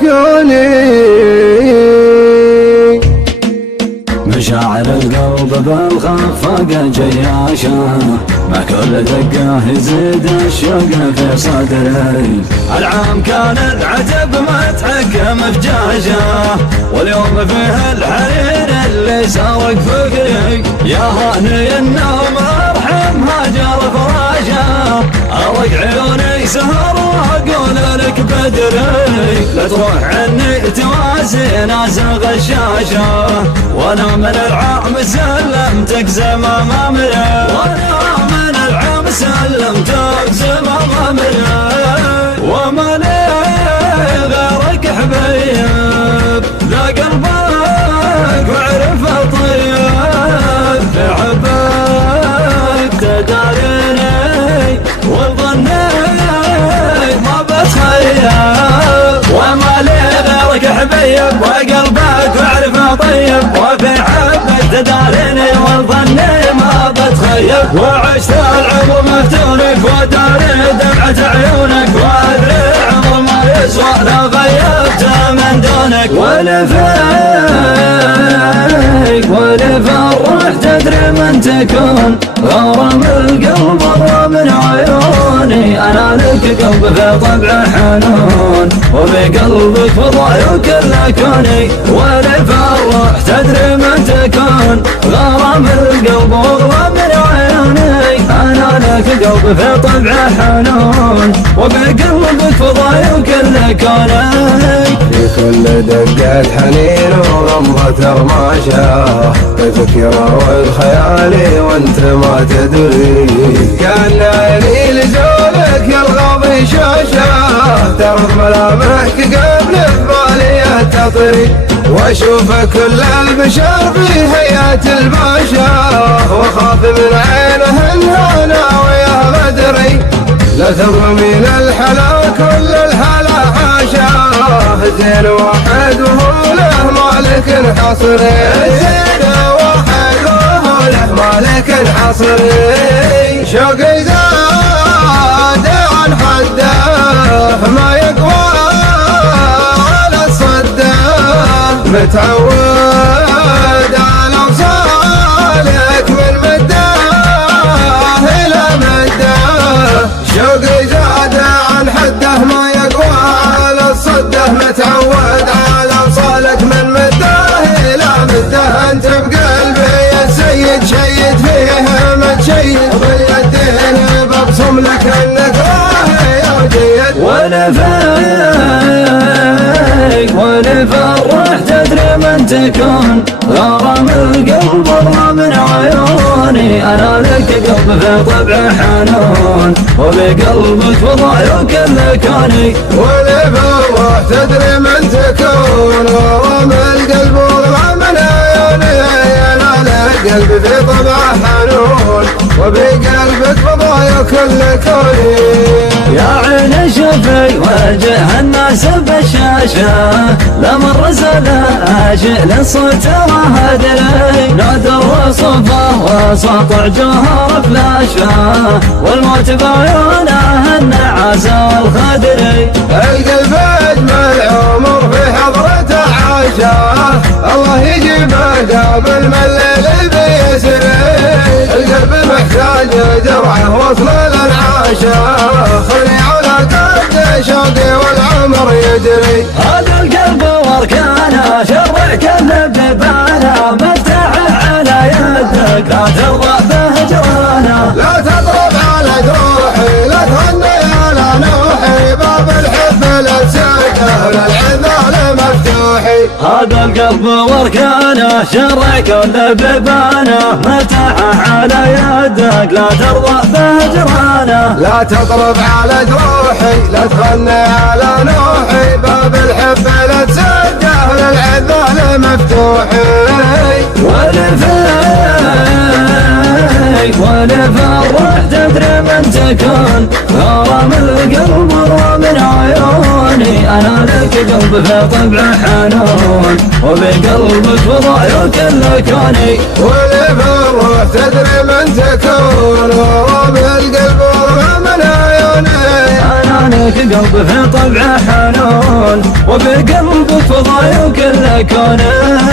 كوني. مشاعر القلب بالخفاقة جياشة، مع كل دقة يزيد الشوق في صدري. العام كان العتب متحكم بجاشة، واليوم فيه الحرير اللي سارق فقري. يا هاني النوم ارحم هاجر فراشة، ارق عيوني سهر واقول لك بدري. لا تروح عني تواسي ناس غشاشة، وانا من العام سلمتك زمام امري. وانا من العام سلمتك زمام امري. وما لي غيرك حبيب، ذا قلبك وعرف طيب. في حبك تداريني وظنيت ما بتخيب. وما لي غيرك حبيب، وقلبك وعرف طيب. وفي حبك تداريني وظني ما بتخيب. وعشت العمر مفتونك وداري دمعة عيونك، وادري عمر ما يسوى لو غيبت من دونك. ولا فيك ولا فرح تدري من تكون، غرام القلب من عيوني. انا لك قلب في طبع حنون، وفي قلبك فضاي وكل كوني. ولا فرح تدري من تكون، غرام القلب من عيوني. انا لك قلب في طبع حنون، وفي قلبك فضاي وكل كوني. في كل دقة حنين وغمضة رماشة، الفكرة والخيال وانت ما تدري. كان عيني لزولك يلغى بشاشة، ترى ملامحك قبل ببالي تطري. واشوف كل البشر في هيئة الباشا، واخاف من عينه الهنا ويا بدري. لا تبغى من الحلا كل الحلا حاشا، زين واحد وهو له مالك حصري. زين واحد وهو له مالك حصري. شوقي زاد عن حده ما يقوى على الصده، متعود على وصالك من مده الى مده. شوقي زاد عن حده ما يقوى على الصده، متعود على وصالك من مده الى مده. انت بقلبي يا سيد شيد فيه متشيد، باليدين ببصم لك النقاه يا جيد. ولا فيك ولا فرح تدري من تكون، غرام القلب من عيوني. انا لك قلب في طبع حنون، وفي قلبك فضاي وكل كوني. ولا فرح تدري من تكون، غرام القلب من عيوني. انا لك قلب في طبع حنون، وفي قلبك فضاي وكل كوني. يا عين شوفي وجه الناس بشاشة، لما الرسل اجل الصوت وهدري. نادر وصفه وسطع جوهر فلاشة، والموت بعيونه النعاسة والخدري. القلب اجمل عمر في حضرته عاشا، الله يجيبه قبل ما الليل بيسري. القلب محتاج جرعه وصل للعاشا، خلي على قد شوقي والعمر يجري. هذا القلب واركانه شرع كل ببانه، مفتاح على يدك لا ترضى بهجرانه. لا تضرب على جروحي، لا تغني على نوحي، باب الحب لا تسده للعذال مفتوحي. هذا القلب واركانه شرع كل ببانه، مفتاحه على يدك لا ترضى بهجرانه. لا تضرب على جروحي، لا تغني على نوحي، باب الحب لا تسده للعذال مفتوحي. ولا فيك ولا فرح تدري من تكون، غرام القلب من عيوني. انا لك قلب في طبع حنون، وفي قلبك فضاي وكل كوني. ولا فرح تدري من تكون، غرام القلب من من عيوني. أنا لك قلب في طبعه حنون وبقلبك فضاي وكل كونه.